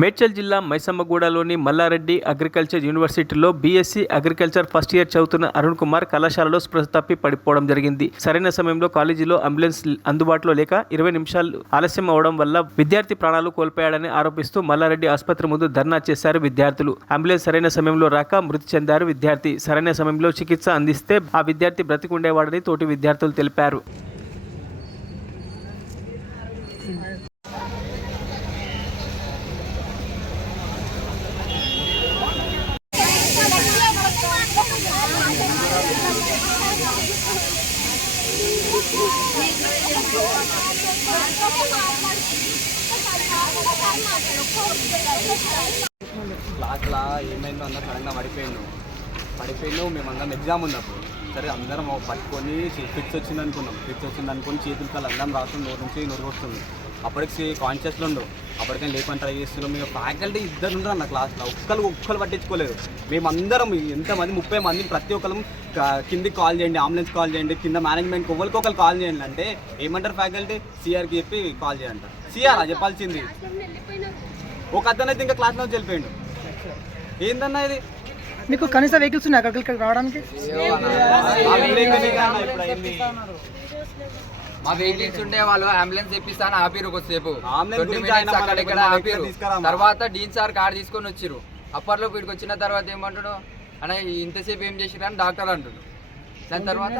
మేడ్చల్ జిల్లా మైసమ్మగూడలోని మల్లారెడ్డి అగ్రికల్చర్ యూనివర్సిటీలో BSc agriculture first year చదువుతున్న అరుణ్ కుమార్ కళాశాలలో స్పృహ తప్పి పడిపోవడం జరిగింది. సరైన సమయంలో కాలేజీలో అంబులెన్స్ అందుబాటులో లేక 20 నిమిషాలు ఆలస్యం అవడం వల్ల విద్యార్థి ప్రాణాలు కోల్పోయాడని ఆరోపిస్తూ మల్లారెడ్డి ఆసుపత్రి ముందు ధర్నా చేశారు విద్యార్థులు. అంబులెన్స్ సరైన సమయంలో రాక మృతి చెందారు విద్యార్థి. సరైన సమయంలో చికిత్స అందిస్తే ఆ విద్యార్థి బ్రతికుండేవాడని తోటి విద్యార్థులు తెలిపారు. క్లాస్లో ఏమైందో అందరూ సడన్గా పడిపోయిండు మేమందరం ఎగ్జామ్ ఉంది అప్పుడు. సరే అందరం పట్టుకొని ఫిక్స్ వచ్చింది అనుకుని చేతులు కాళ్ళు అందరం రాస్తుంది, నోరు నుంచి నోరు వస్తుంది. అప్పటికి కాన్షియస్లో ఉండవు. అప్పటికైనా లేకుండా ట్రై చేస్తున్నాం. మేము ఫ్యాకల్టీ ఇద్దరు ఉంటారు అన్న క్లాస్లో, ఒక్కరు పట్టించుకోలేదు. మేమందరం ఎంతమంది 30 మంది ప్రతి ఒక్కరు కిందికి కాల్ చేయండి, అంబులెన్స్ కాల్ చేయండి, కింద మేనేజ్మెంట్కి ఒకరు కాల్ చేయండి అంటే ఏమంటారు ఫ్యాకల్టీ? సిఆర్కి చెప్పి కాల్ చేయంటారు. సిఆర్ చెప్పాల్సింది. ఒక అతను అయితే ఇంకా క్లాస్లో వెళ్ళిపోయిండు. ఏందన్నా ఇది? మీకు కనీస వెహికల్స్ ఉన్నాయి అక్కడికి రావడానికి? మా వెహికల్స్ ఉంటే వాళ్ళు అంబులెన్స్ తెప్పిస్తాను ఆపిరు కొద్దిసేపు, 20 minutes అక్కడ ఆపిరు. తర్వాత డీన్ సార్ కార్ తీసుకొని వచ్చిరు. అప్పట్లో వీడికి వచ్చిన తర్వాత ఏమంటాడు అన్న ఇంతసేపు ఏం చేసిరు అని డాక్టర్ అంటాడు. దాని తర్వాత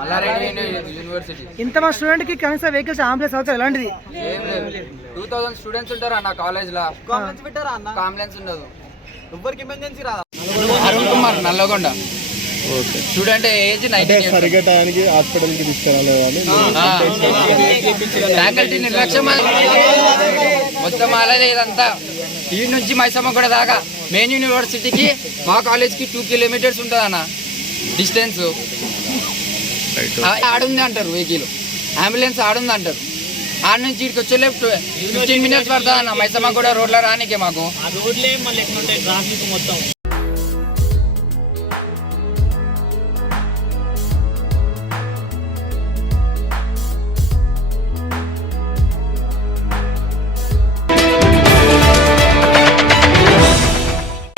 మల్లారెడ్డి యూనివర్సిటీ ఇంతమంది స్టూడెంట్ కి కనీస వెహికల్స్ అంబులెన్స్ అవుతాయి ఎలాంటిది? ఏం లేదు. 2000 స్టూడెంట్స్ ఉంటారు అన్న కాలేజ్ లో. అంబులెన్స్ ఉండదు. ఎవరికి ఎమర్జెన్సీ రాదా? Arun Kumar Nalgonda student, age 19 faculty నిర్లక్ష్యం మొత్తం అలాగే. ఇదంతా ఈ నుంచి మైసమ్మగూడ దాకా మెయిన్ యూనివర్సిటీకి మా కాలేజ్కి 2 kilometers ఉంటుంది అన్న డిస్టెన్స్. ఆడుంది అంటారు వెహికల్, అంబులెన్స్ ఆడుంది అంటారు. ఆడ నుంచి ఇక్కడికి వచ్చే 15 minutes పడుతుంది అన్న మైసమ్మగూడ రోడ్లో రానికే మాకు.